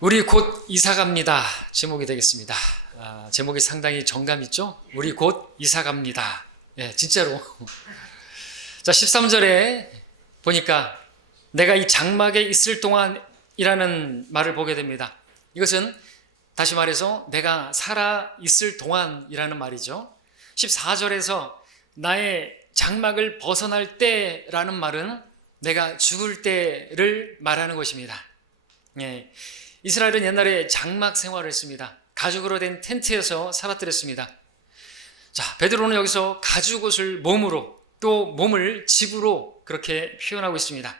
우리 곧 이사 갑니다. 제목이 되겠습니다. 제목이 상당히 정감 있죠? 우리 곧 이사 갑니다. 예, 진짜로. 자, 13절에 보니까 내가 이 장막에 있을 동안이라는 말을 보게 됩니다. 이것은 다시 말해서 내가 살아 있을 동안이라는 말이죠. 14절에서 나의 장막을 벗어날 때라는 말은 내가 죽을 때를 말하는 것입니다. 예. 이스라엘은 옛날에 장막 생활을 했습니다. 가죽으로 된 텐트에서 살았더랬습니다. 자, 베드로는 여기서 가죽 옷을 몸으로 또 몸을 집으로 그렇게 표현하고 있습니다.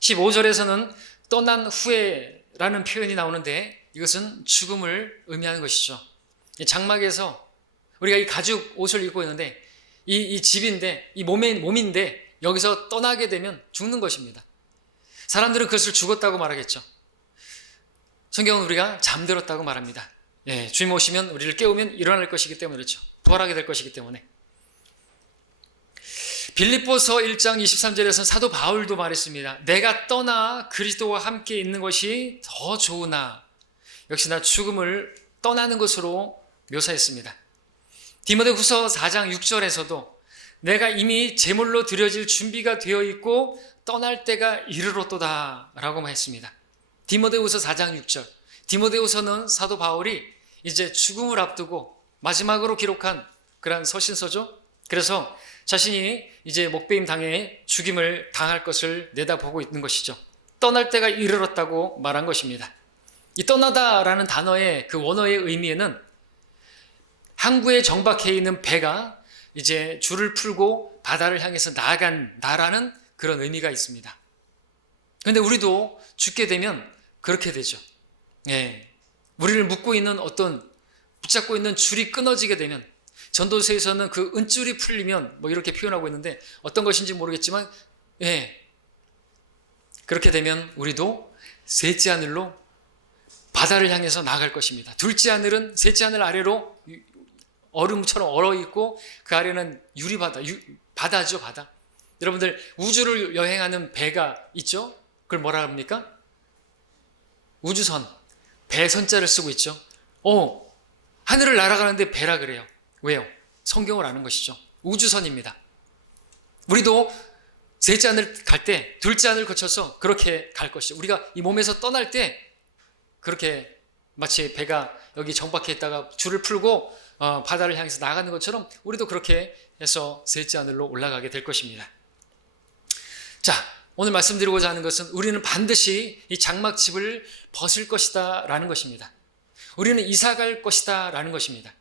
15절에서는 떠난 후에라는 표현이 나오는데 이것은 죽음을 의미하는 것이죠. 장막에서 우리가 이 가죽 옷을 입고 있는데 이 집인데 이 몸인데 여기서 떠나게 되면 죽는 것입니다. 사람들은 그것을 죽었다고 말하겠죠. 성경은 우리가 잠들었다고 말합니다. 예, 주님 오시면 우리를 깨우면 일어날 것이기 때문에 그렇죠. 부활하게 될 것이기 때문에. 빌립보서 1장 23절에서 사도 바울도 말했습니다. 내가 떠나 그리스도와 함께 있는 것이 더 좋으나 역시나 죽음을 떠나는 것으로 묘사했습니다. 디모데후서 4장 6절에서도 내가 이미 제물로 드려질 준비가 되어 있고 떠날 때가 이르렀도다 라고 했습니다. 디모데후서 4장 6절. 디모데후서는 사도 바울이 이제 죽음을 앞두고 마지막으로 기록한 그런 서신서죠. 그래서 자신이 이제 목배임 당해 죽임을 당할 것을 내다보고 있는 것이죠. 떠날 때가 이르렀다고 말한 것입니다. 이 떠나다라는 단어의 그 원어의 의미에는 항구에 정박해 있는 배가 이제 줄을 풀고 바다를 향해서 나간다라는 그런 의미가 있습니다. 그런데 우리도 죽게 되면 그렇게 되죠. 예. 우리를 묶고 있는 붙잡고 있는 줄이 끊어지게 되면 전도서에서는 그 은줄이 풀리면 이렇게 표현하고 있는데 어떤 것인지 모르겠지만 예. 그렇게 되면 우리도 셋째 하늘로 바다를 향해서 나갈 것입니다. 둘째 하늘은 셋째 하늘 아래로 얼음처럼 얼어있고 그 아래는 유리바다, 바다죠, 바다. 여러분들 우주를 여행하는 배가 있죠? 그걸 뭐라 합니까? 우주선, 배선자를 쓰고 있죠. 하늘을 날아가는데 배라 그래요. 왜요? 성경을 아는 것이죠. 우주선입니다. 우리도 셋째 하늘 갈 때 둘째 하늘 거쳐서 그렇게 갈 것이죠. 우리가 이 몸에서 떠날 때 그렇게 마치 배가 여기 정박해 있다가 줄을 풀고 바다를 향해서 나가는 것처럼 우리도 그렇게 해서 셋째 하늘로 올라가게 될 것입니다. 자, 오늘 말씀드리고자 하는 것은 우리는 반드시 이 장막집을 벗을 것이다 라는 것입니다. 우리는 이사 갈 것이다 라는 것입니다.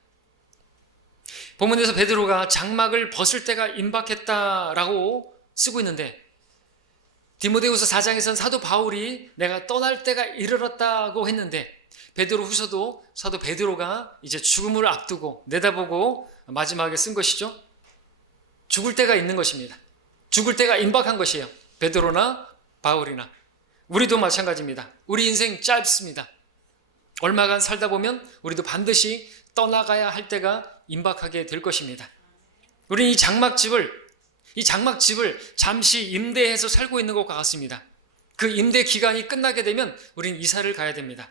본문에서 베드로가 장막을 벗을 때가 임박했다라고 쓰고 있는데 디모데후서 4장에서는 사도 바울이 내가 떠날 때가 이르렀다고 했는데 베드로 후서도 사도 베드로가 이제 죽음을 앞두고 내다보고 마지막에 쓴 것이죠. 죽을 때가 있는 것입니다. 죽을 때가 임박한 것이에요. 베드로나 바울이나 우리도 마찬가지입니다. 우리 인생 짧습니다. 얼마간 살다 보면 우리도 반드시 떠나가야 할 때가 임박하게 될 것입니다. 우리는 이 장막집을 잠시 임대해서 살고 있는 것과 같습니다. 그 임대 기간이 끝나게 되면 우리는 이사를 가야 됩니다.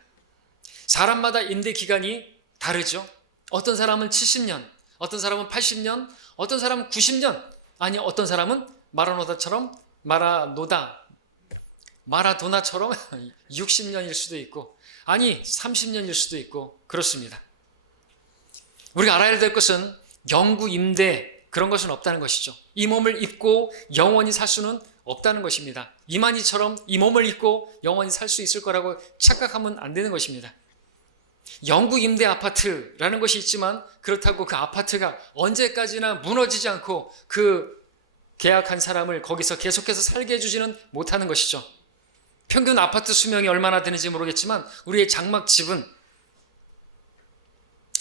사람마다 임대 기간이 다르죠. 어떤 사람은 70년, 어떤 사람은 80년, 어떤 사람은 90년, 아니 어떤 사람은 마라도나처럼 60년일 수도 있고 아니 30년일 수도 있고 그렇습니다. 우리가 알아야 될 것은 영구 임대 그런 것은 없다는 것이죠. 이 몸을 입고 영원히 살 수는 없다는 것입니다. 이만희처럼 이 몸을 입고 영원히 살 수 있을 거라고 착각하면 안 되는 것입니다. 영구 임대 아파트라는 것이 있지만 그렇다고 그 아파트가 언제까지나 무너지지 않고 그 계약한 사람을 거기서 계속해서 살게 해주지는 못하는 것이죠. 평균 아파트 수명이 얼마나 되는지 모르겠지만 우리의 장막집은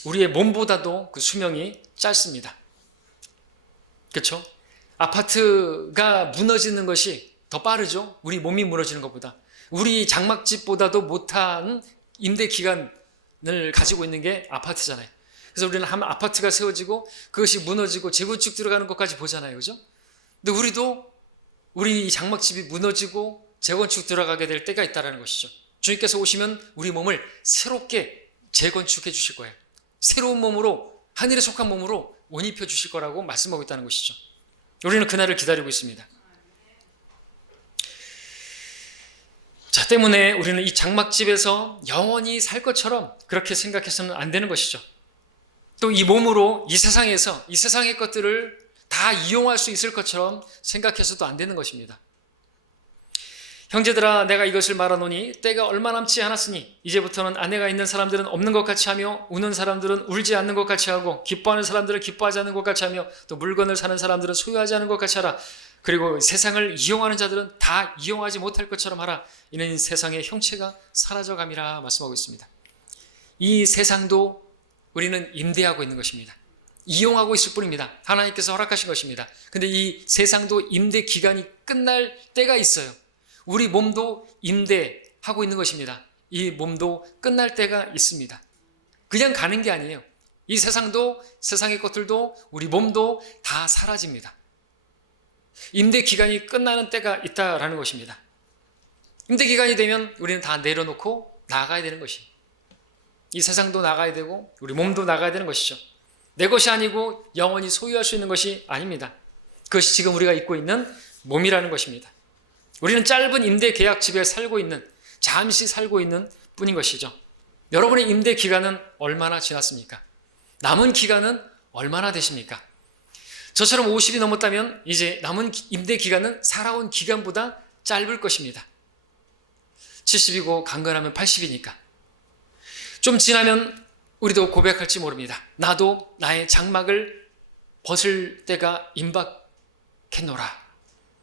우리의 몸보다도 그 수명이 짧습니다. 그렇죠? 아파트가 무너지는 것이 더 빠르죠. 우리 몸이 무너지는 것보다. 우리 장막집보다도 못한 임대 기간을 가지고 있는 게 아파트잖아요. 그래서 우리는 한 아파트가 세워지고 그것이 무너지고 재건축 들어가는 것까지 보잖아요. 그죠? 근데 우리도 우리 장막집이 무너지고 재건축 들어가게 될 때가 있다는 것이죠. 주님께서 오시면 우리 몸을 새롭게 재건축해 주실 거예요. 새로운 몸으로, 하늘에 속한 몸으로 옷 입혀 주실 거라고 말씀하고 있다는 것이죠. 우리는 그날을 기다리고 있습니다. 자, 때문에 우리는 이 장막집에서 영원히 살 것처럼 그렇게 생각해서는 안 되는 것이죠. 또 이 몸으로 이 세상에서 이 세상의 것들을 다 이용할 수 있을 것처럼 생각해서도 안 되는 것입니다. 형제들아, 내가 이것을 말하노니 때가 얼마 남지 않았으니 이제부터는 아내가 있는 사람들은 없는 것 같이 하며 우는 사람들은 울지 않는 것 같이 하고 기뻐하는 사람들은 기뻐하지 않는 것 같이 하며 또 물건을 사는 사람들은 소유하지 않는 것 같이 하라. 그리고 세상을 이용하는 자들은 다 이용하지 못할 것처럼 하라. 이는 세상의 형체가 사라져감이라 말씀하고 있습니다. 이 세상도 우리는 임대하고 있는 것입니다. 이용하고 있을 뿐입니다. 하나님께서 허락하신 것입니다. 근데 이 세상도 임대 기간이 끝날 때가 있어요. 우리 몸도 임대하고 있는 것입니다. 이 몸도 끝날 때가 있습니다. 그냥 가는 게 아니에요. 이 세상도, 세상의 것들도, 우리 몸도 다 사라집니다. 임대 기간이 끝나는 때가 있다라는 것입니다. 임대 기간이 되면 우리는 다 내려놓고 나가야 되는 것이, 이 세상도 나가야 되고 우리 몸도 나가야 되는 것이죠. 내 것이 아니고 영원히 소유할 수 있는 것이 아닙니다. 그것이 지금 우리가 입고 있는 몸이라는 것입니다. 우리는 짧은 임대 계약집에 살고 있는, 잠시 살고 있는 뿐인 것이죠. 여러분의 임대 기간은 얼마나 지났습니까? 남은 기간은 얼마나 되십니까? 저처럼 50이 넘었다면 이제 남은 임대 기간은 살아온 기간보다 짧을 것입니다. 70이고 강건하면 80이니까. 좀 지나면 우리도 고백할지 모릅니다. 나도 나의 장막을 벗을 때가 임박했노라.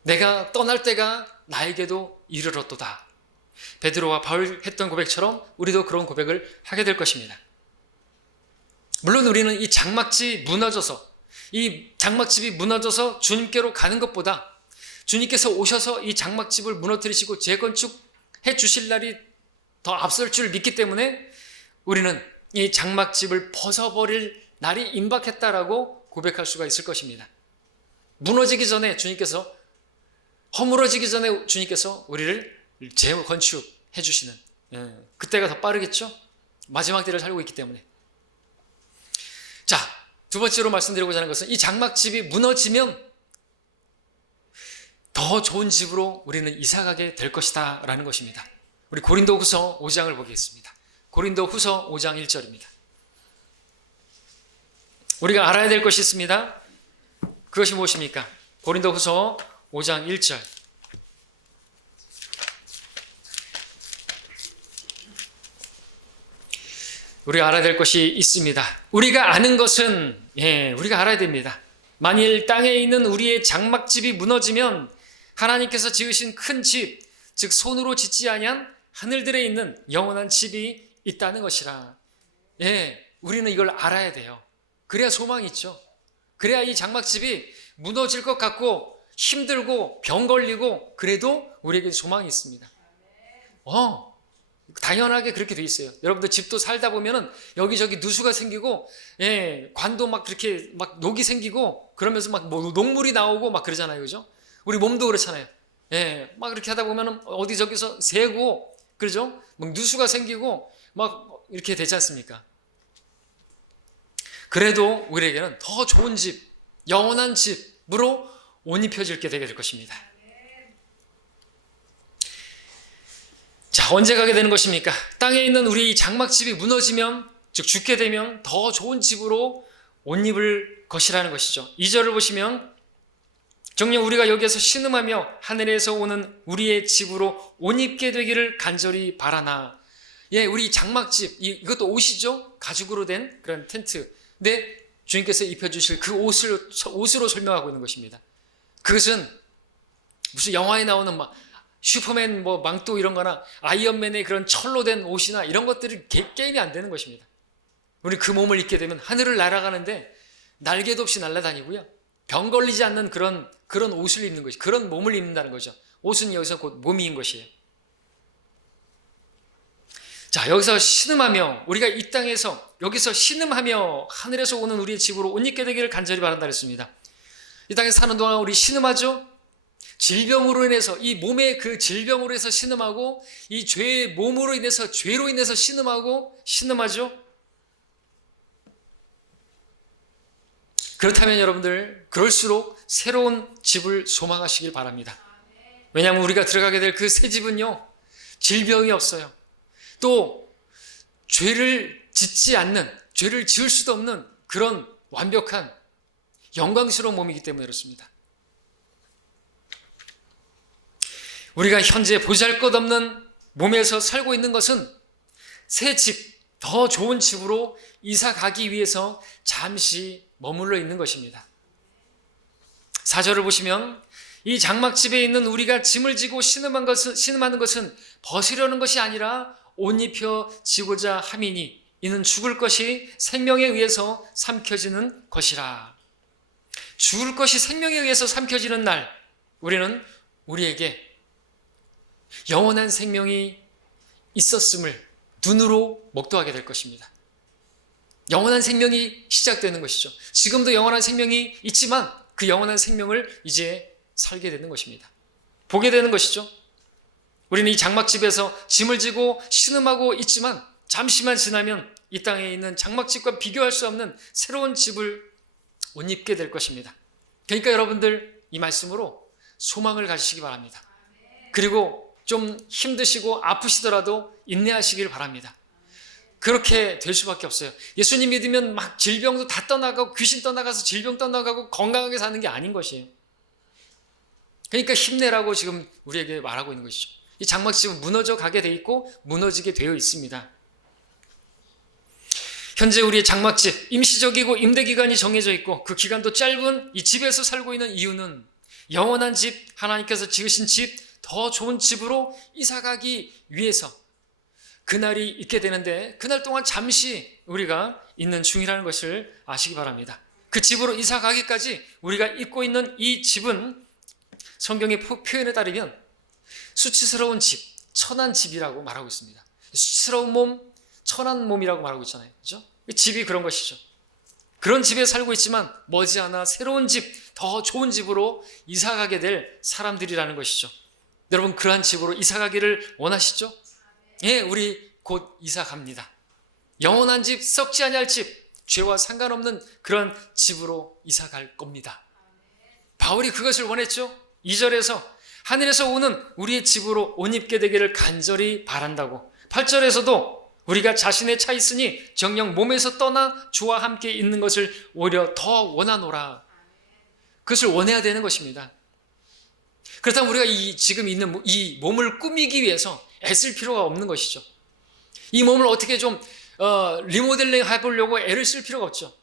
내가 떠날 때가 나에게도 이르렀도다. 베드로와 바울 했던 고백처럼 우리도 그런 고백을 하게 될 것입니다. 물론 우리는 이 장막집이 무너져서 주님께로 가는 것보다 주님께서 오셔서 이 장막집을 무너뜨리시고 재건축해 주실 날이 더 앞설 줄 믿기 때문에 우리는 이 장막집을 벗어버릴 날이 임박했다라고 고백할 수가 있을 것입니다. 무너지기 전에 주님께서, 허물어지기 전에 주님께서 우리를 재건축해 주시는, 그때가 더 빠르겠죠? 마지막 때를 살고 있기 때문에. 자, 두 번째로 말씀드리고자 하는 것은 이 장막집이 무너지면 더 좋은 집으로 우리는 이사가게 될 것이다 라는 것입니다. 우리 고린도후서 5장을 보겠습니다. 고린도후서 5장 1절입니다. 우리가 알아야 될 것이 있습니다. 그것이 무엇입니까? 고린도후서 5장 1절. 우리가 알아야 될 것이 있습니다. 우리가 아는 것은, 우리가 알아야 됩니다. 만일 땅에 있는 우리의 장막집이 무너지면 하나님께서 지으신 큰 집, 즉 손으로 짓지 아니한 하늘들에 있는 영원한 집이 있다는 것이라. 우리는 이걸 알아야 돼요. 그래야 소망이 있죠. 그래야 이 장막집이 무너질 것 같고 힘들고 병 걸리고 그래도 우리에게 소망이 있습니다. 당연하게 그렇게 돼 있어요. 여러분들 집도 살다 보면은 여기저기 누수가 생기고, 관도 막 그렇게 막 녹이 생기고 그러면서 막 뭐 녹물이 나오고 막 그러잖아요. 그죠? 우리 몸도 그렇잖아요. 막 그렇게 하다 보면은 어디저기서 새고, 그러죠? 막 누수가 생기고 막 이렇게 되지 않습니까? 그래도 우리에게는 더 좋은 집, 영원한 집으로 옷 입혀질게 되게 될 것입니다. 자, 언제 가게 되는 것입니까? 땅에 있는 우리 장막집이 무너지면, 즉 죽게 되면 더 좋은 집으로 옷 입을 것이라는 것이죠. 2절을 보시면 정녕 우리가 여기에서 신음하며 하늘에서 오는 우리의 집으로 옷 입게 되기를 간절히 바라나. 우리 장막집, 이것도 옷이죠. 가죽으로 된 그런 텐트. 근데 주님께서 입혀주실 그 옷으로 설명하고 있는 것입니다. 그것은 무슨 영화에 나오는 막 슈퍼맨 뭐 망토 이런 거나 아이언맨의 그런 철로 된 옷이나 이런 것들이 게임이 안 되는 것입니다. 우리 그 몸을 입게 되면 하늘을 날아가는데 날개도 없이 날아다니고요. 병 걸리지 않는 그런 옷을 입는 것이, 그런 몸을 입는다는 거죠. 옷은 여기서 곧 몸이인 것이에요. 자, 여기서 신음하며, 우리가 이 땅에서 여기서 신음하며 하늘에서 오는 우리의 집으로 옷 입게 되기를 간절히 바란다 그랬습니다. 이 땅에 사는 동안 우리 신음하죠? 질병으로 인해서, 이 몸의 그 질병으로 해서 신음하고, 이 죄의 몸으로 인해서, 죄로 인해서 신음하죠. 그렇다면 여러분들, 그럴수록 새로운 집을 소망하시길 바랍니다. 왜냐하면 우리가 들어가게 될 그 새 집은요, 질병이 없어요. 또 죄를 짓지 않는, 죄를 지을 수도 없는 그런 완벽한 영광스러운 몸이기 때문에 그렇습니다. 우리가 현재 보잘것없는 몸에서 살고 있는 것은 새 집, 더 좋은 집으로 이사 가기 위해서 잠시 머물러 있는 것입니다. 4절을 보시면 이 장막집에 있는 우리가 짐을 지고 신음하는 것은 벗으려는 것이 아니라 옷 입혀 지고자 함이니 이는 죽을 것이 생명에 의해서 삼켜지는 것이라. 죽을 것이 생명에 의해서 삼켜지는 날, 우리는 우리에게 영원한 생명이 있었음을 눈으로 목도하게 될 것입니다. 영원한 생명이 시작되는 것이죠. 지금도 영원한 생명이 있지만 그 영원한 생명을 이제 살게 되는 것입니다. 보게 되는 것이죠. 우리는 이 장막집에서 짐을 지고 신음하고 있지만 잠시만 지나면 이 땅에 있는 장막집과 비교할 수 없는 새로운 집을 옷 입게 될 것입니다. 그러니까 여러분들 이 말씀으로 소망을 가지시기 바랍니다. 그리고 좀 힘드시고 아프시더라도 인내하시길 바랍니다. 그렇게 될 수밖에 없어요. 예수님 믿으면 막 질병도 다 떠나가고 귀신 떠나가서 질병 떠나가고 건강하게 사는 게 아닌 것이에요. 그러니까 힘내라고 지금 우리에게 말하고 있는 것이죠. 이 장막집은 무너져 가게 돼 있고 무너지게 되어 있습니다. 현재 우리의 장막집, 임시적이고 임대기간이 정해져 있고 그 기간도 짧은 이 집에서 살고 있는 이유는 영원한 집, 하나님께서 지으신 집, 더 좋은 집으로 이사가기 위해서 그날이 있게 되는데 그날 동안 잠시 우리가 있는 중이라는 것을 아시기 바랍니다. 그 집으로 이사가기까지 우리가 입고 있는 이 집은 성경의 표현에 따르면 수치스러운 집, 천한 집이라고 말하고 있습니다. 수치스러운 몸, 천한 몸이라고 말하고 있잖아요. 그렇죠? 집이 그런 것이죠. 그런 집에 살고 있지만 머지않아 새로운 집, 더 좋은 집으로 이사가게 될 사람들이라는 것이죠. 여러분 그러한 집으로 이사가기를 원하시죠? 예, 우리 곧 이사갑니다. 영원한 집, 썩지 아니할 집, 죄와 상관없는 그런 집으로 이사갈 겁니다. 바울이 그것을 원했죠. 2절에서 하늘에서 오는 우리의 집으로 옷 입게 되기를 간절히 바란다고. 8절에서도 우리가 자신의 차 있으니 정녕 몸에서 떠나 주와 함께 있는 것을 오히려 더 원하노라. 그것을 원해야 되는 것입니다. 그렇다면 우리가 지금 있는 이 몸을 꾸미기 위해서 애쓸 필요가 없는 것이죠. 이 몸을 어떻게 좀 리모델링 해보려고 애를 쓸 필요가 없죠.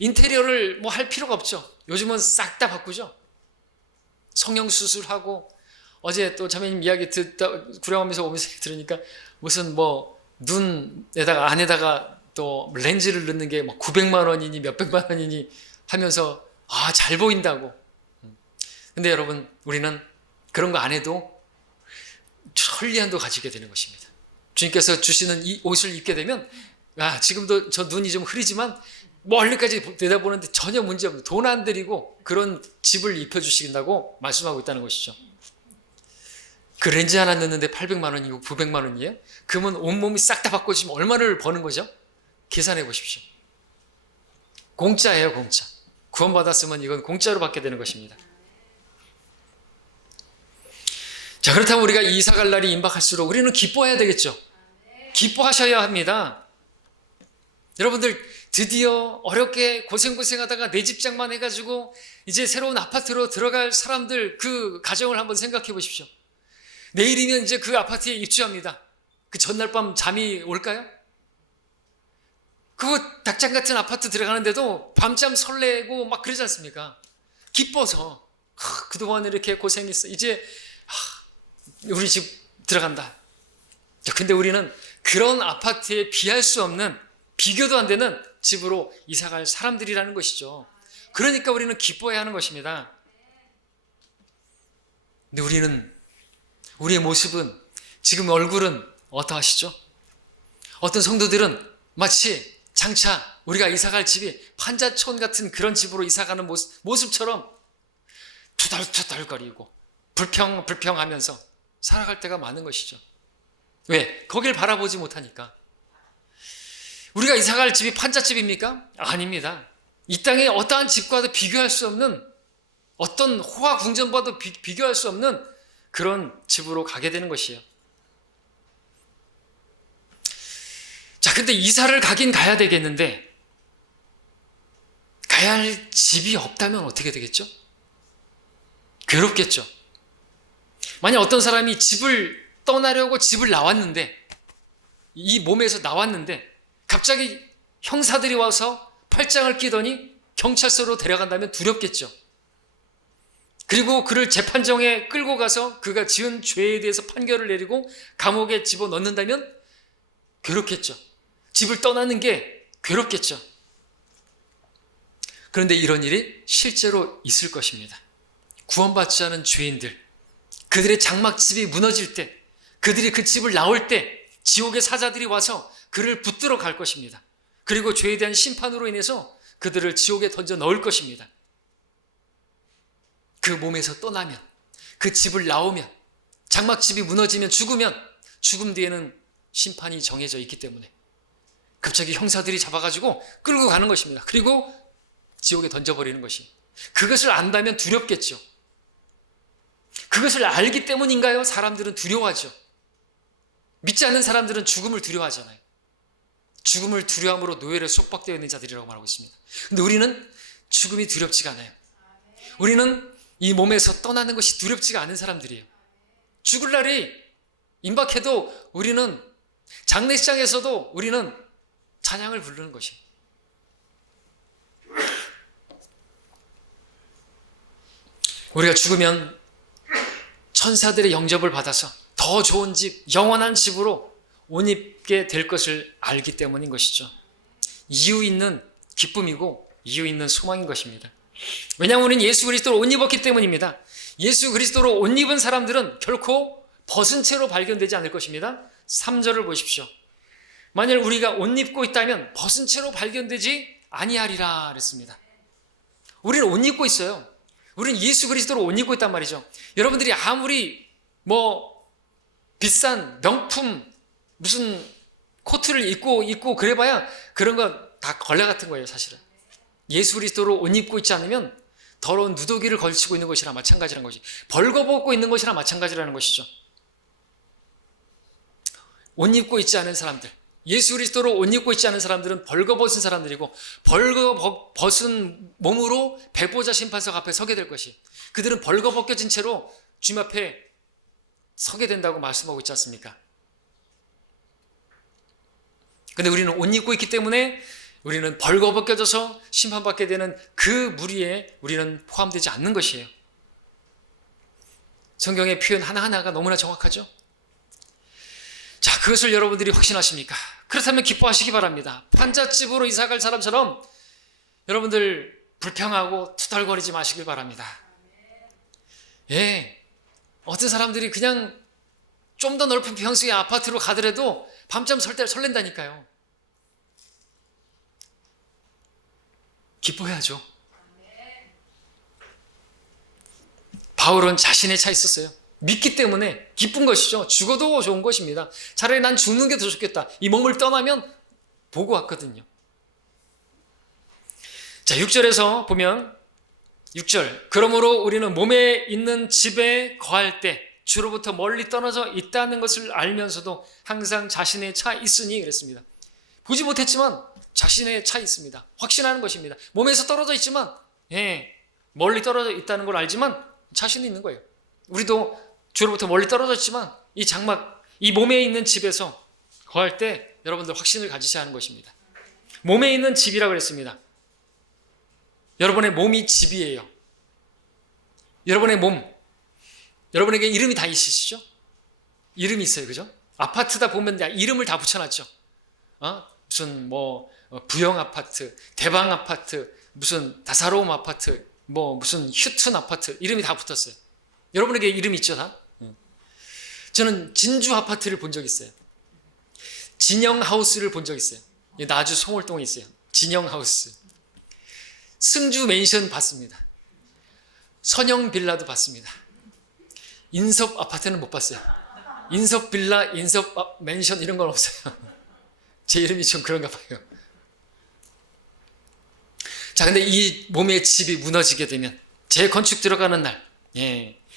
인테리어를 뭐 할 필요가 없죠. 요즘은 싹 다 바꾸죠. 성형수술하고 어제 또 자매님 이야기 구령하면서 오면서 들으니까 무슨 뭐 눈에다가 안에다가 또 렌즈를 넣는 게 뭐 900만 원이니 몇백만 원이니 하면서 잘 보인다고. 근데 여러분 우리는 그런 거 안 해도 천리안도 가지게 되는 것입니다. 주님께서 주시는 이 옷을 입게 되면 지금도 저 눈이 좀 흐리지만 멀리까지 내다보는데 전혀 문제 없는 돈 안 들이고 그런 집을 입혀주신다고 말씀하고 있다는 것이죠. 그 렌즈 하나 넣는데 800만 원이고 900만 원이에요? 그러면 온몸이 싹 다 바꿔주시면 얼마를 버는 거죠? 계산해 보십시오. 공짜예요, 공짜. 구원받았으면 이건 공짜로 받게 되는 것입니다. 자, 그렇다면 우리가 이사갈 날이 임박할수록 우리는 기뻐해야 되겠죠. 기뻐하셔야 합니다. 여러분들 드디어 어렵게 고생하다가 내 집장만 해가지고 이제 새로운 아파트로 들어갈 사람들 그 가정을 한번 생각해 보십시오. 내일이면 이제 그 아파트에 입주합니다. 그 전날 밤 잠이 올까요? 그 닭장 같은 아파트 들어가는데도 밤잠 설레고 막 그러지 않습니까? 기뻐서 그동안 이렇게 고생했어. 이제 우리 집 들어간다. 근데 우리는 그런 아파트에 비할 수 없는, 비교도 안 되는 집으로 이사갈 사람들이라는 것이죠. 그러니까 우리는 기뻐해야 하는 것입니다. 근데 우리의 모습은, 지금 얼굴은 어떠하시죠? 어떤 성도들은 마치 장차 우리가 이사갈 집이 판자촌 같은 그런 집으로 이사가는 모습처럼 투덜투덜거리고 불평하면서 살아갈 때가 많은 것이죠. 왜? 거길 바라보지 못하니까. 우리가 이사갈 집이 판잣집입니까? 아닙니다. 이 땅의 어떠한 집과도 비교할 수 없는, 어떤 호화 궁전과도 비교할 수 없는 그런 집으로 가게 되는 것이에요. 자, 근데 이사를 가긴 가야 되겠는데 가야 할 집이 없다면 어떻게 되겠죠? 괴롭겠죠. 만약 어떤 사람이 집을 떠나려고 집을 나왔는데, 이 몸에서 나왔는데 갑자기 형사들이 와서 팔짱을 끼더니 경찰서로 데려간다면 두렵겠죠. 그리고 그를 재판정에 끌고 가서 그가 지은 죄에 대해서 판결을 내리고 감옥에 집어넣는다면 괴롭겠죠. 집을 떠나는 게 괴롭겠죠. 그런데 이런 일이 실제로 있을 것입니다. 구원받지 않은 죄인들, 그들의 장막집이 무너질 때, 그들이 그 집을 나올 때 지옥의 사자들이 와서 그를 붙들어 갈 것입니다. 그리고 죄에 대한 심판으로 인해서 그들을 지옥에 던져 넣을 것입니다. 그 몸에서 떠나면, 그 집을 나오면, 장막집이 무너지면, 죽으면, 죽음 뒤에는 심판이 정해져 있기 때문에 갑자기 형사들이 잡아가지고 끌고 가는 것입니다. 그리고 지옥에 던져버리는 것이, 그것을 안다면 두렵겠죠. 그것을 알기 때문인가요? 사람들은 두려워하죠. 믿지 않는 사람들은 죽음을 두려워하잖아요. 죽음을 두려움으로 노예를 속박되어 있는 자들이라고 말하고 있습니다. 근데 우리는 죽음이 두렵지가 않아요. 우리는 이 몸에서 떠나는 것이 두렵지가 않은 사람들이에요. 죽을 날이 임박해도 우리는, 장례식장에서도 우리는 찬양을 부르는 것이에요. 우리가 죽으면 천사들의 영접을 받아서 더 좋은 집, 영원한 집으로 옷 입게 될 것을 알기 때문인 것이죠. 이유 있는 기쁨이고 이유 있는 소망인 것입니다. 왜냐하면 우리는 예수 그리스도로 옷 입었기 때문입니다. 예수 그리스도로 옷 입은 사람들은 결코 벗은 채로 발견되지 않을 것입니다. 3절을 보십시오. 만일 우리가 옷 입고 있다면 벗은 채로 발견되지 아니하리라 그랬습니다. 우리는 옷 입고 있어요. 우리는 예수 그리스도로 옷 입고 있단 말이죠. 여러분들이 아무리 비싼 명품 무슨 코트를 입고 그래봐야 그런 건 다 걸레 같은 거예요, 사실은. 예수 그리스도로 옷 입고 있지 않으면 더러운 누더기를 걸치고 있는 것이랑 마찬가지라는 것이, 벌거벗고 있는 것이랑 마찬가지라는 것이죠. 옷 입고 있지 않은 사람들, 예수 그리스도로 옷 입고 있지 않은 사람들은 벌거벗은 사람들이고, 벌거벗은 몸으로 백보자 심판석 앞에 서게 될 것이, 그들은 벌거벗겨진 채로 주님 앞에 서게 된다고 말씀하고 있지 않습니까? 근데 우리는 옷 입고 있기 때문에 우리는 벌거벗겨져서 심판받게 되는 그 무리에 우리는 포함되지 않는 것이에요. 성경의 표현 하나하나가 너무나 정확하죠? 자, 그것을 여러분들이 확신하십니까? 그렇다면 기뻐하시기 바랍니다. 판잣집으로 이사갈 사람처럼 여러분들 불평하고 투덜거리지 마시길 바랍니다. 예, 어떤 사람들이 그냥 좀 더 넓은 평수의 아파트로 가더라도 밤잠 설 때 설렌다니까요. 기뻐해야죠. 바울은 자신의 차 있었어요. 믿기 때문에 기쁜 것이죠. 죽어도 좋은 것입니다. 차라리 난 죽는 게 더 좋겠다. 이 몸을 떠나면 보고 왔거든요. 자, 6절에서 보면 6절, 그러므로 우리는 몸에 있는 집에 거할 때 주로부터 멀리 떨어져 있다는 것을 알면서도 항상 자신의 차 있으니 그랬습니다. 보지 못했지만 자신의 차 있습니다. 확신하는 것입니다. 몸에서 떨어져 있지만 멀리 떨어져 있다는 걸 알지만 자신이 있는 거예요. 우리도 주로부터 멀리 떨어져 있지만 이 장막, 이 몸에 있는 집에서 거할 때 여러분들 확신을 가지셔야 하는 것입니다. 몸에 있는 집이라고 그랬습니다. 여러분의 몸이 집이에요. 여러분의 몸, 여러분에게 이름이 다 있으시죠? 이름이 있어요, 그죠? 아파트다 보면 이름을 다 붙여놨죠. 무슨 부영 아파트, 대방 아파트, 무슨 다사로움 아파트, 무슨 휴튼 아파트, 이름이 다 붙었어요. 여러분에게 이름이 있죠, 다? 저는 진주 아파트를 본 적 있어요. 진영 하우스를 본 적 있어요. 나주 송월동에 있어요. 진영 하우스. 승주 맨션 봤습니다. 선영 빌라도 봤습니다. 인섭 아파트는 못 봤어요. 인섭 빌라, 인섭 맨션 이런 건 없어요. 제 이름이 좀 그런가 봐요. 자, 근데 이 몸의 집이 무너지게 되면 재건축 들어가는 날,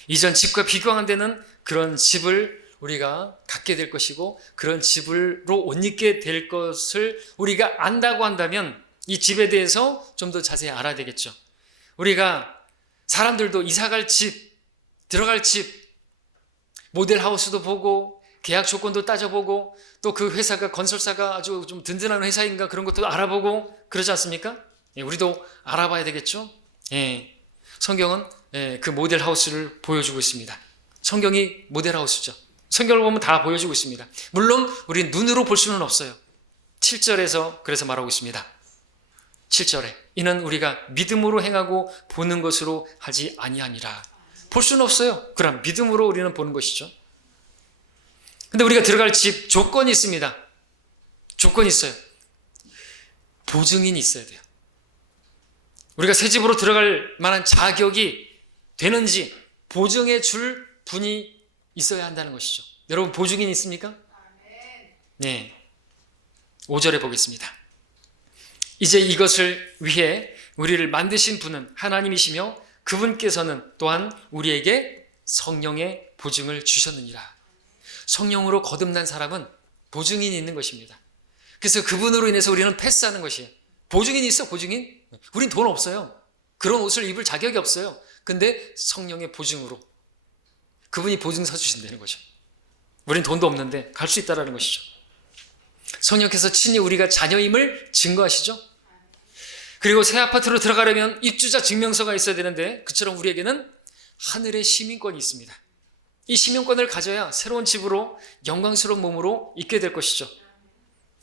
이전 집과 비교 안 되는 그런 집을 우리가 갖게 될 것이고 그런 집으로 옷 입게 될 것을 우리가 안다고 한다면 이 집에 대해서 좀 더 자세히 알아야 되겠죠. 우리가 사람들도 이사갈 집, 들어갈 집, 모델하우스도 보고 계약 조건도 따져보고 또 그 회사가 건설사가 아주 좀 든든한 회사인가 그런 것도 알아보고 그러지 않습니까? 우리도 알아봐야 되겠죠. 성경은 그 모델하우스를 보여주고 있습니다. 성경이 모델하우스죠. 성경을 보면 다 보여주고 있습니다. 물론 우리 눈으로 볼 수는 없어요. 7절에서 그래서 말하고 있습니다. 7절에 이는 우리가 믿음으로 행하고 보는 것으로 하지 아니하니라. 볼 수는 없어요. 그럼 믿음으로 우리는 보는 것이죠. 근데 우리가 들어갈 집 조건이 있습니다. 조건이 있어요. 보증인이 있어야 돼요. 우리가 새 집으로 들어갈 만한 자격이 되는지 보증해 줄 분이 있어야 한다는 것이죠. 여러분 보증인 있습니까? 네. 5절에 보겠습니다. 이제 이것을 위해 우리를 만드신 분은 하나님이시며 그분께서는 또한 우리에게 성령의 보증을 주셨느니라. 성령으로 거듭난 사람은 보증인이 있는 것입니다. 그래서 그분으로 인해서 우리는 패스하는 것이에요. 보증인이 있어, 보증인? 우린 돈 없어요. 그런 옷을 입을 자격이 없어요. 근데 성령의 보증으로 그분이 보증서 주신다는 거죠. 우린 돈도 없는데 갈 수 있다는 것이죠. 성령께서 친히 우리가 자녀임을 증거하시죠. 그리고 새 아파트로 들어가려면 입주자 증명서가 있어야 되는데 그처럼 우리에게는 하늘의 시민권이 있습니다. 이 시민권을 가져야 새로운 집으로 영광스러운 몸으로 있게 될 것이죠.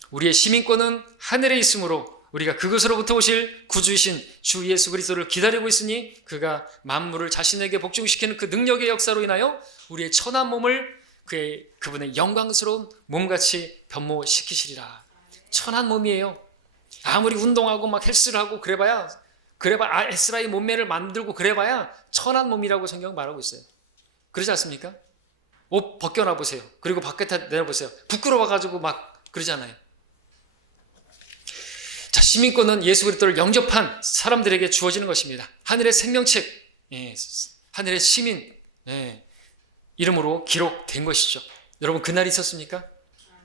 우리의 시민권은 하늘에 있으므로 우리가 그것으로부터 오실 구주이신 주 예수 그리스도를 기다리고 있으니 그가 만물을 자신에게 복종시키는 그 능력의 역사로 인하여 우리의 천한 몸을 그분의 영광스러운 몸같이 변모시키시리라. 천한 몸이에요. 아무리 운동하고 막 헬스를 하고 그래봐야 에스라의 몸매를 만들고 그래봐야 천한 몸이라고 성경 말하고 있어요. 그러지 않습니까? 옷 벗겨놔 보세요. 그리고 바깥에 내려보세요. 부끄러워가지고 막 그러잖아요. 자, 시민권은 예수 그리스도를 영접한 사람들에게 주어지는 것입니다. 하늘의 생명책, 하늘의 시민 이름으로 기록된 것이죠. 여러분 그날이 있었습니까?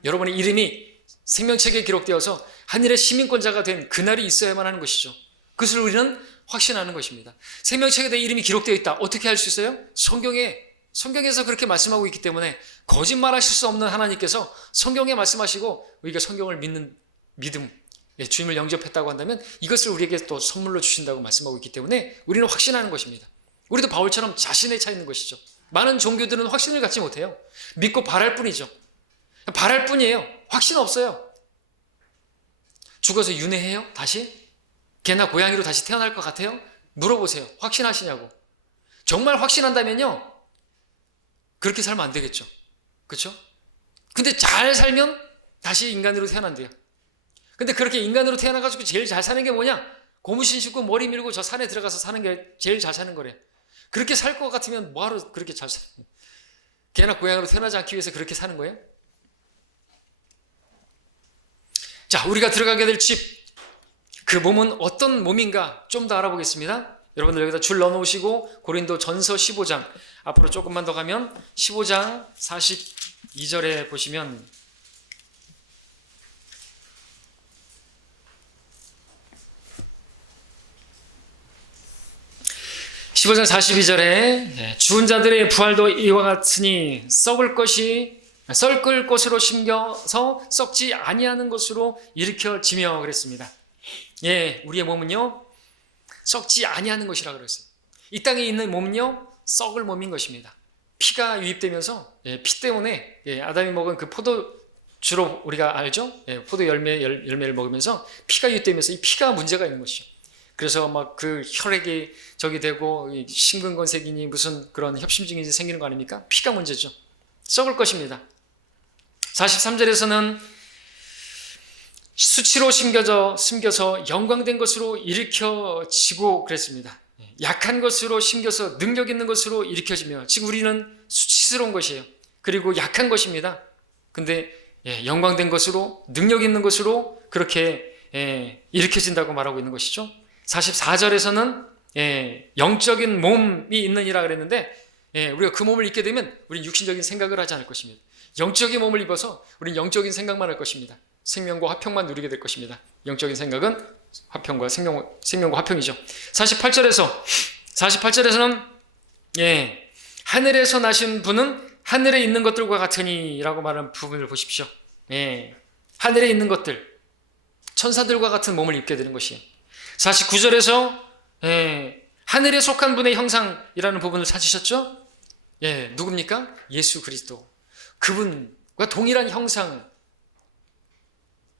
여러분의 이름이 생명책에 기록되어서 하늘의 시민권자가 된 그날이 있어야만 하는 것이죠. 그것을 우리는 확신하는 것입니다. 생명책에 내 이름이 기록되어 있다. 어떻게 알 수 있어요? 성경에서 그렇게 말씀하고 있기 때문에 거짓말하실 수 없는 하나님께서 성경에 말씀하시고 우리가 성경을 믿는 믿음, 주님을 영접했다고 한다면 이것을 우리에게 또 선물로 주신다고 말씀하고 있기 때문에 우리는 확신하는 것입니다. 우리도 바울처럼 자신에 차 있는 것이죠. 많은 종교들은 확신을 갖지 못해요. 믿고 바랄 뿐이죠. 바랄 뿐이에요. 확신 없어요. 죽어서 윤회해요? 다시? 개나 고양이로 다시 태어날 것 같아요? 물어보세요. 확신하시냐고. 정말 확신한다면요 그렇게 살면 안 되겠죠. 그렇죠? 근데 잘 살면 다시 인간으로 태어난대요. 근데 그렇게 인간으로 태어나가지고 제일 잘 사는 게 뭐냐? 고무신 신고 머리 밀고 저 산에 들어가서 사는 게 제일 잘 사는 거래. 그렇게 살 것 같으면 뭐하러 그렇게 잘 살아요? 개나 고양이로 태어나지 않기 위해서 그렇게 사는 거예요? 자, 우리가 들어가게 될 집, 그 몸은 어떤 몸인가 좀 더 알아보겠습니다. 여러분들 여기다 줄 넣어놓으시고 고린도 전서 15장 앞으로 조금만 더 가면 15장 42절에 보시면 15장 42절에 죽은 자들의 부활도 이와 같으니 썩을 것으로 심겨서 썩지 아니하는 것으로 일으켜지며 그랬습니다. 우리의 몸은요 썩지 아니하는 것이라 그랬어요. 이 땅에 있는 몸은요 썩을 몸인 것입니다. 피가 유입되면서 피 때문에 아담이 먹은 그 포도주로 우리가 알죠? 포도 열매를 먹으면서 피가 유입되면서 이 피가 문제가 있는 것이죠. 그래서 막 그 혈액이 저기 되고 심근건색이니 무슨 그런 협심증이 생기는 거 아닙니까? 피가 문제죠. 썩을 것입니다. 43절에서는 수치로 심겨서 영광된 것으로 일으켜지고 그랬습니다. 약한 것으로 심겨서 능력 있는 것으로 일으켜지며 지금 우리는 수치스러운 것이에요. 그리고 약한 것입니다. 근데 영광된 것으로, 능력 있는 것으로 그렇게 일으켜진다고 말하고 있는 것이죠. 44절에서는 영적인 몸이 있느니라 그랬는데, 우리가 그 몸을 입게 되면 우리는 육신적인 생각을 하지 않을 것입니다. 영적인 몸을 입어서 우리는 영적인 생각만 할 것입니다. 생명과 화평만 누리게 될 것입니다. 영적인 생각은 화평과 생명과 화평이죠. 48절에서는 하늘에서 나신 분은 하늘에 있는 것들과 같으니 라고 말하는 부분을 보십시오. 하늘에 있는 것들, 천사들과 같은 몸을 입게 되는 것이에요. 49절에서 하늘에 속한 분의 형상이라는 부분을 찾으셨죠? 누굽니까? 예수 그리스도. 그분과 동일한 형상,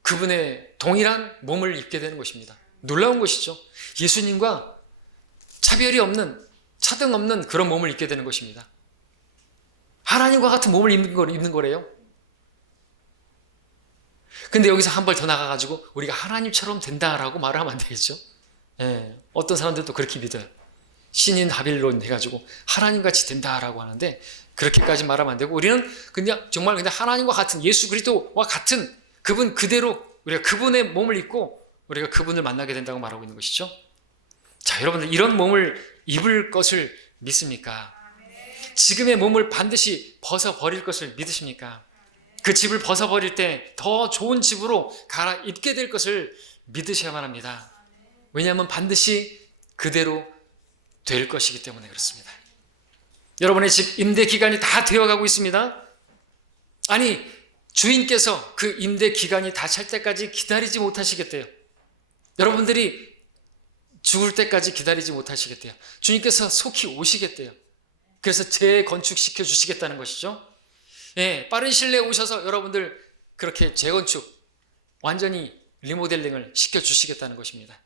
그분의 동일한 몸을 입게 되는 것입니다. 놀라운 것이죠. 예수님과 차별이 없는, 차등 없는 그런 몸을 입게 되는 것입니다. 하나님과 같은 몸을 입는 거래요. 근데 여기서 한 발 더 나가가지고 우리가 하나님처럼 된다라고 말을 하면 안 되겠죠. 어떤 사람들도 그렇게 믿어요. 신인 바빌론 해가지고 하나님같이 된다라고 하는데, 그렇게까지 말하면 안 되고, 우리는 그냥 정말 하나님과 같은, 예수 그리스도와 같은 그분 그대로 우리가 그분의 몸을 입고 우리가 그분을 만나게 된다고 말하고 있는 것이죠. 자, 여러분들, 이런 몸을 입을 것을 믿습니까? 지금의 몸을 반드시 벗어버릴 것을 믿으십니까? 그 집을 벗어버릴 때 더 좋은 집으로 갈아입게 될 것을 믿으셔야만 합니다. 왜냐하면 반드시 그대로 될 것이기 때문에 그렇습니다. 여러분의 집 임대 기간이 다 되어가고 있습니다. 아니, 주인께서 그 임대 기간이 다 찰 때까지 기다리지 못하시겠대요. 여러분들이 죽을 때까지 기다리지 못하시겠대요. 주님께서 속히 오시겠대요. 그래서 재건축시켜 주시겠다는 것이죠. 빠른 시일 내에 오셔서 여러분들 그렇게 재건축, 완전히 리모델링을 시켜주시겠다는 것입니다.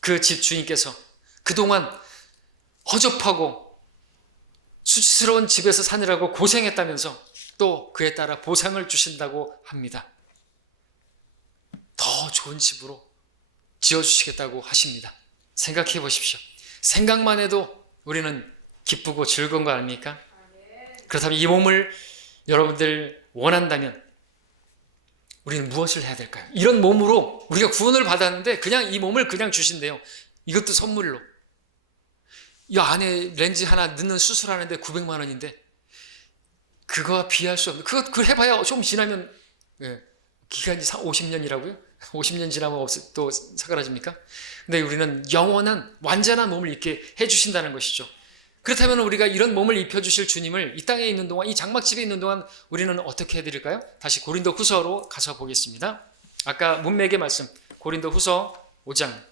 그 집 주인께서 그동안 허접하고 수치스러운 집에서 사느라고 고생했다면서 또 그에 따라 보상을 주신다고 합니다. 더 좋은 집으로 지어주시겠다고 하십니다. 생각해 보십시오. 생각만 해도 우리는 기쁘고 즐거운 거 아닙니까? 그렇다면 이 몸을 여러분들 원한다면 우리는 무엇을 해야 될까요? 이런 몸으로 우리가 구원을 받았는데 그냥 이 몸을 그냥 주신대요. 이것도 선물로. 이 안에 렌즈 하나 넣는 수술하는데 900만 원인데 그거와 비할 수 없는, 그거 해봐야 좀 지나면, 기간이 50년이라고요? 50년 지나면 또 사그라집니까? 근데 우리는 영원한 완전한 몸을 입게 해주신다는 것이죠. 그렇다면 우리가 이런 몸을 입혀주실 주님을 이 땅에 있는 동안, 이 장막집에 있는 동안 우리는 어떻게 해드릴까요? 다시 고린도 후서로 가서 보겠습니다. 아까 문맥의 말씀, 고린도 후서 5장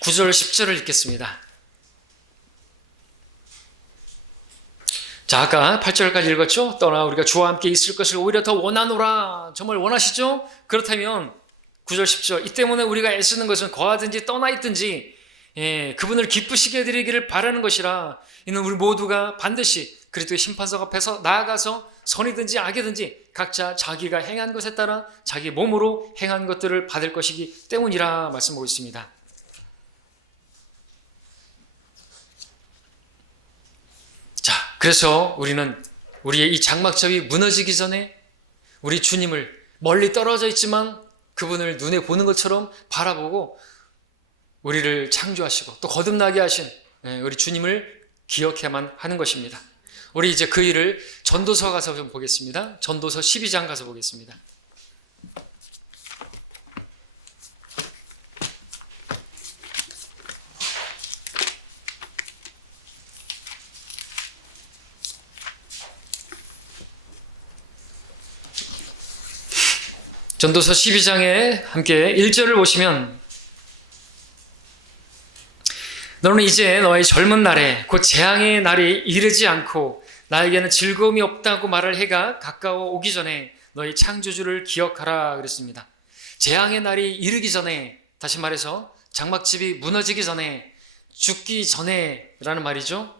9절 10절을 읽겠습니다. 자, 아까 8절까지 읽었죠? 떠나 우리가 주와 함께 있을 것을 오히려 더 원하노라. 정말 원하시죠? 그렇다면 9절 10절, 이 때문에 우리가 애쓰는 것은 거하든지 떠나 있든지 그분을 기쁘시게 해드리기를 바라는 것이라. 이는 우리 모두가 반드시 그리스도의 심판석 앞에서 나아가서 선이든지 악이든지 각자 자기가 행한 것에 따라 자기 몸으로 행한 것들을 받을 것이기 때문이라 말씀하고 있습니다. 자, 그래서 우리는 우리의 이 장막접이 무너지기 전에 우리 주님을 멀리 떨어져 있지만 그분을 눈에 보는 것처럼 바라보고 우리를 창조하시고 또 거듭나게 하신 우리 주님을 기억해야만 하는 것입니다. 우리 이제 그 일을 전도서 가서 좀 보겠습니다. 전도서 12장 가서 보겠습니다. 전도서 12장에 함께 1절을 보시면, 너는 이제 너의 젊은 날에 곧 재앙의 날이 이르지 않고 나에게는 즐거움이 없다고 말할 해가 가까워 오기 전에 너의 창조주를 기억하라 그랬습니다. 재앙의 날이 이르기 전에, 다시 말해서 장막집이 무너지기 전에, 죽기 전에 라는 말이죠.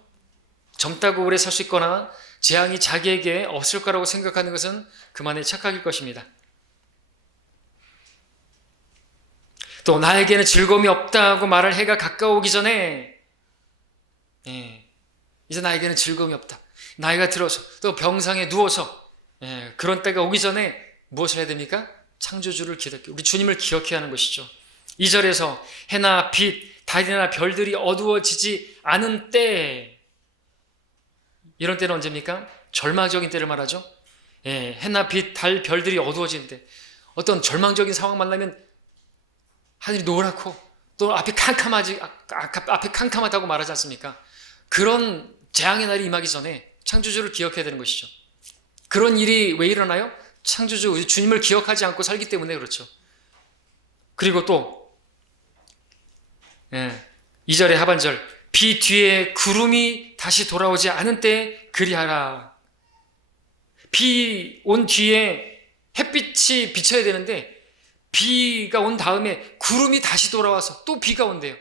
젊다고 오래 살 수 있거나 재앙이 자기에게 없을 거라고 생각하는 것은 그만의 착각일 것입니다. 또 나에게는 즐거움이 없다고 말할 해가 가까워오기 전에, 이제 나에게는 즐거움이 없다. 나이가 들어서 또 병상에 누워서 그런 때가 오기 전에 무엇을 해야 됩니까? 창조주를 기억해, 우리 주님을 기억해야 하는 것이죠. 2절에서 해나 빛, 달이나 별들이 어두워지지 않은 때, 이런 때는 언제입니까? 절망적인 때를 말하죠. 해나 빛, 달, 별들이 어두워지는 때, 어떤 절망적인 상황 만나면 하늘이 노랗고 또 앞이 캄캄하다고 말하지 않습니까? 그런 재앙의 날이 임하기 전에 창조주를 기억해야 되는 것이죠. 그런 일이 왜 일어나요? 창조주 주님을 기억하지 않고 살기 때문에 그렇죠. 그리고 또 2절의 하반절, 비 뒤에 구름이 다시 돌아오지 않은 때 그리하라. 비 온 뒤에 햇빛이 비쳐야 되는데 비가 온 다음에 구름이 다시 돌아와서 또 비가 온대요.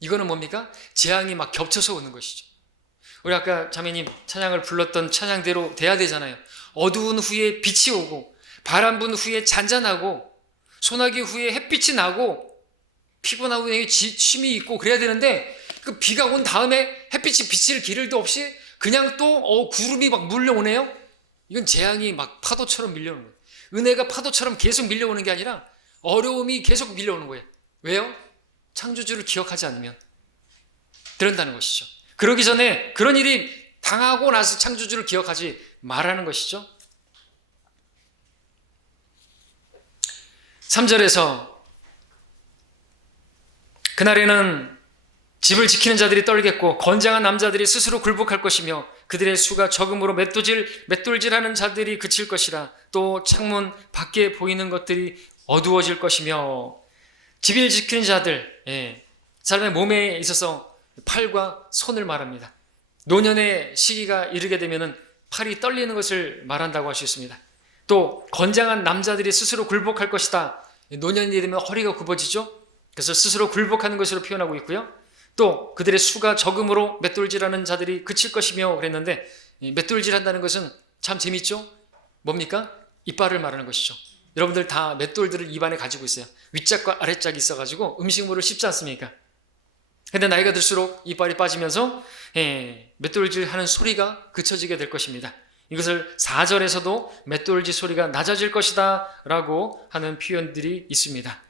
이거는 뭡니까? 재앙이 막 겹쳐서 오는 것이죠. 우리 아까 자매님 찬양을 불렀던 찬양대로 돼야 되잖아요. 어두운 후에 빛이 오고, 바람 분 후에 잔잔하고, 소나기 후에 햇빛이 나고, 피곤한 후에 쉼이 있고 그래야 되는데, 그 비가 온 다음에 햇빛이 비칠 기를도 없이 그냥 또 구름이 막 물려오네요. 이건 재앙이 막 파도처럼 밀려오는 거예요. 은혜가 파도처럼 계속 밀려오는 게 아니라 어려움이 계속 밀려오는 거예요. 왜요? 창조주를 기억하지 않으면 그런다는 것이죠. 그러기 전에 그런 일이 당하고 나서 창조주를 기억하지 말라는 것이죠. 3절에서 그날에는 집을 지키는 자들이 떨겠고 건장한 남자들이 스스로 굴복할 것이며 그들의 수가 적음으로 맷돌질하는 자들이 그칠 것이라. 또 창문 밖에 보이는 것들이 어두워질 것이며. 집을 지키는 자들, 사람의 몸에 있어서 팔과 손을 말합니다. 노년의 시기가 이르게 되면 팔이 떨리는 것을 말한다고 할 수 있습니다. 또 건장한 남자들이 스스로 굴복할 것이다. 노년이 되면 허리가 굽어지죠. 그래서 스스로 굴복하는 것으로 표현하고 있고요. 또 그들의 수가 적음으로 맷돌질하는 자들이 그칠 것이며 그랬는데, 맷돌질한다는 것은 참 재밌죠. 뭡니까? 이빨을 말하는 것이죠. 여러분들 다 맷돌들을 입안에 가지고 있어요. 윗짝과 아랫짝이 있어가지고 음식물을 씹지 않습니까? 근데 나이가 들수록 이빨이 빠지면서 맷돌질하는 소리가 그쳐지게 될 것입니다. 이것을 4절에서도 맷돌질 소리가 낮아질 것이다 라고 하는 표현들이 있습니다.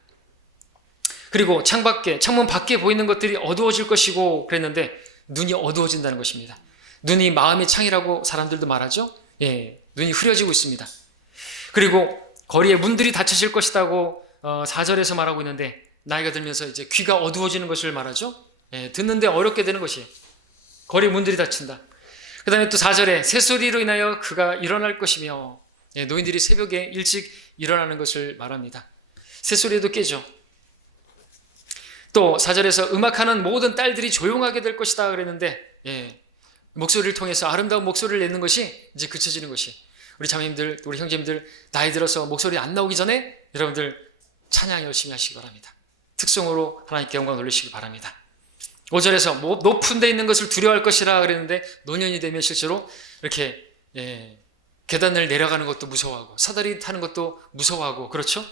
그리고 창문 밖에 보이는 것들이 어두워질 것이고 그랬는데, 눈이 어두워진다는 것입니다. 눈이 마음의 창이라고 사람들도 말하죠. 눈이 흐려지고 있습니다. 그리고 거리에 문들이 닫혀질 것이라고 4절에서 말하고 있는데, 나이가 들면서 이제 귀가 어두워지는 것을 말하죠. 듣는데 어렵게 되는 것이에요. 거리 문들이 닫힌다. 그 다음에 또 4절에 새소리로 인하여 그가 일어날 것이며, 노인들이 새벽에 일찍 일어나는 것을 말합니다. 새소리에도 깨죠. 또 4절에서 음악하는 모든 딸들이 조용하게 될 것이다 그랬는데, 목소리를 통해서 아름다운 목소리를 내는 것이 이제 그쳐지는 것이, 우리 자매님들, 우리 형제님들 나이 들어서 목소리 안 나오기 전에 여러분들 찬양 열심히 하시기 바랍니다. 특성으로 하나님께 영광 돌리시기 바랍니다. 5절에서 높은 데 있는 것을 두려워할 것이라 그랬는데, 노년이 되면 실제로 이렇게 계단을 내려가는 것도 무서워하고 사다리 타는 것도 무서워하고 그렇죠.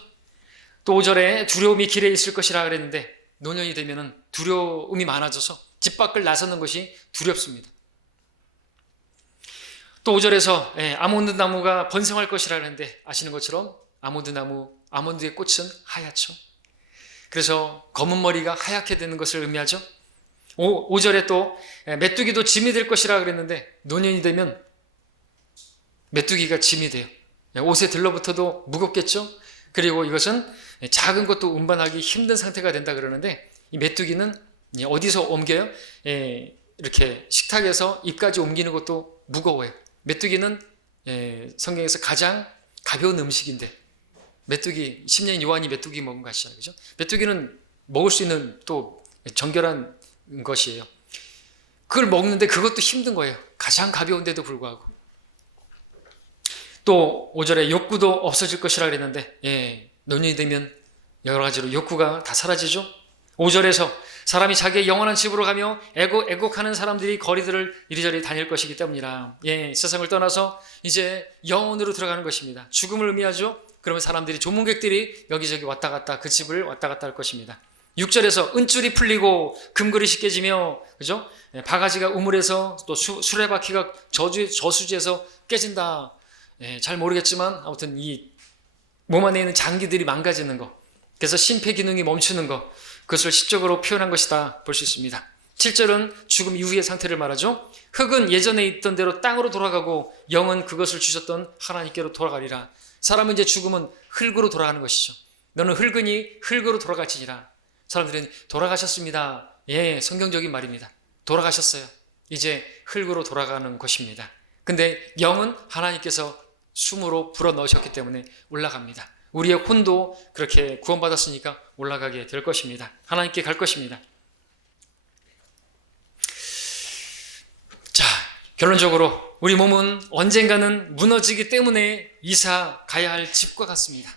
또 5절에 두려움이 길에 있을 것이라 그랬는데, 노년이 되면 두려움이 많아져서 집 밖을 나서는 것이 두렵습니다. 또 5절에서 아몬드 나무가 번성할 것이라 하는데, 아시는 것처럼 아몬드의 꽃은 하얗죠. 그래서 검은 머리가 하얗게 되는 것을 의미하죠. 5절에 또 메뚜기도 짐이 될 것이라 그랬는데, 노년이 되면 메뚜기가 짐이 돼요. 옷에 들러붙어도 무겁겠죠. 그리고 이것은 작은 것도 운반하기 힘든 상태가 된다 그러는데, 이 메뚜기는 어디서 옮겨요? 이렇게 식탁에서 입까지 옮기는 것도 무거워요. 메뚜기는 성경에서 가장 가벼운 음식인데, 메뚜기 10년 요한이 메뚜기 먹은 거 아시잖아요, 그죠? 메뚜기는 먹을 수 있는 또 정결한 것이에요. 그걸 먹는데 그것도 힘든 거예요. 가장 가벼운데도 불구하고. 또 5절에 욕구도 없어질 것이라 그랬는데, 노년이 되면 여러 가지로 욕구가 다 사라지죠. 5절에서 사람이 자기의 영원한 집으로 가며 애곡하는 사람들이 거리들을 이리저리 다닐 것이기 때문이라. 세상을 떠나서 이제 영원으로 들어가는 것입니다. 죽음을 의미하죠. 그러면 사람들이 조문객들이 여기저기 왔다 갔다 그 집을 왔다 갔다 할 것입니다. 6절에서 은줄이 풀리고 금그릇이 깨지며, 그죠? 바가지가 우물에서 또 수레바퀴가 저수지에서 깨진다. 잘 모르겠지만 아무튼 이 몸 안에 있는 장기들이 망가지는 거, 그래서 심폐기능이 멈추는 것, 그것을 시적으로 표현한 것이다 볼 수 있습니다. 7절은 죽음 이후의 상태를 말하죠. 흙은 예전에 있던 대로 땅으로 돌아가고 영은 그것을 주셨던 하나님께로 돌아가리라. 사람은 이제 죽으면 흙으로 돌아가는 것이죠. 너는 흙으니 흙으로 돌아갈지니라. 사람들은 돌아가셨습니다. 예, 성경적인 말입니다. 돌아가셨어요. 이제 흙으로 돌아가는 것입니다. 근데 영은 하나님께서 숨으로 불어넣으셨기 때문에 올라갑니다. 우리의 혼도 그렇게 구원받았으니까 올라가게 될 것입니다. 하나님께 갈 것입니다. 자, 결론적으로 우리 몸은 언젠가는 무너지기 때문에 이사 가야 할 집과 같습니다.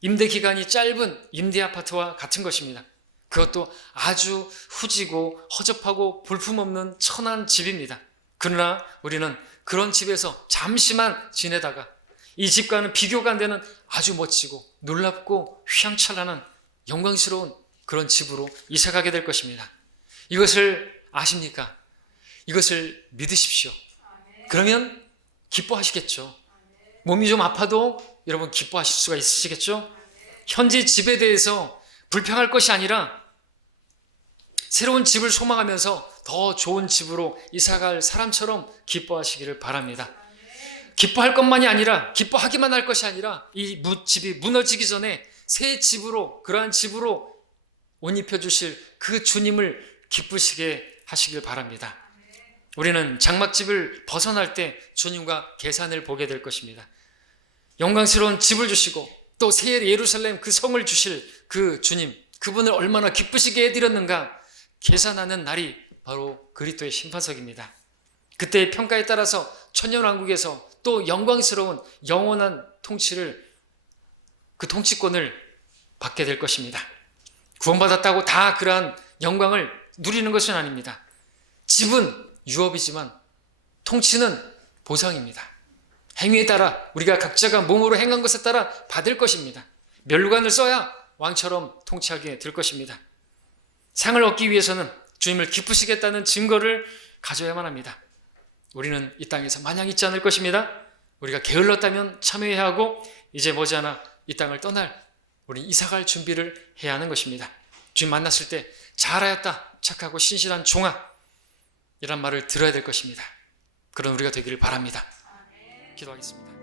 임대 기간이 짧은 임대 아파트와 같은 것입니다. 그것도 아주 후지고 허접하고 볼품없는 천한 집입니다. 그러나 우리는 그런 집에서 잠시만 지내다가 이 집과는 비교가 안 되는 아주 멋지고 놀랍고 휘황찬란한 영광스러운 그런 집으로 이사가게 될 것입니다. 이것을 아십니까? 이것을 믿으십시오. 그러면 기뻐하시겠죠. 몸이 좀 아파도 여러분 기뻐하실 수가 있으시겠죠? 현재 집에 대해서 불평할 것이 아니라 새로운 집을 소망하면서 더 좋은 집으로 이사갈 사람처럼 기뻐하시기를 바랍니다. 기뻐할 것만이 아니라, 기뻐하기만 할 것이 아니라 이 집이 무너지기 전에 새 집으로, 그러한 집으로 옷 입혀주실 그 주님을 기쁘시게 하시길 바랍니다. 우리는 장막집을 벗어날 때 주님과 계산을 보게 될 것입니다. 영광스러운 집을 주시고 또 새 예루살렘 그 성을 주실 그 주님, 그분을 얼마나 기쁘시게 해드렸는가 계산하는 날이 바로 그리스도의 심판석입니다. 그때의 평가에 따라서 천년왕국에서 또 영광스러운 영원한 통치를, 그 통치권을 받게 될 것입니다. 구원받았다고 다 그러한 영광을 누리는 것은 아닙니다. 집은 유업이지만 통치는 보상입니다. 행위에 따라 우리가 각자가 몸으로 행한 것에 따라 받을 것입니다. 면류관을 써야 왕처럼 통치하게 될 것입니다. 상을 얻기 위해서는 주님을 기쁘시겠다는 증거를 가져야만 합니다. 우리는 이 땅에서 마냥 있지 않을 것입니다. 우리가 게을렀다면 참여해야 하고 이제 머지않아 이 땅을 떠날 우리 이사갈 준비를 해야 하는 것입니다. 주님 만났을 때 잘하였다 착하고 신실한 종아 이란 말을 들어야 될 것입니다. 그런 우리가 되기를 바랍니다. 기도하겠습니다.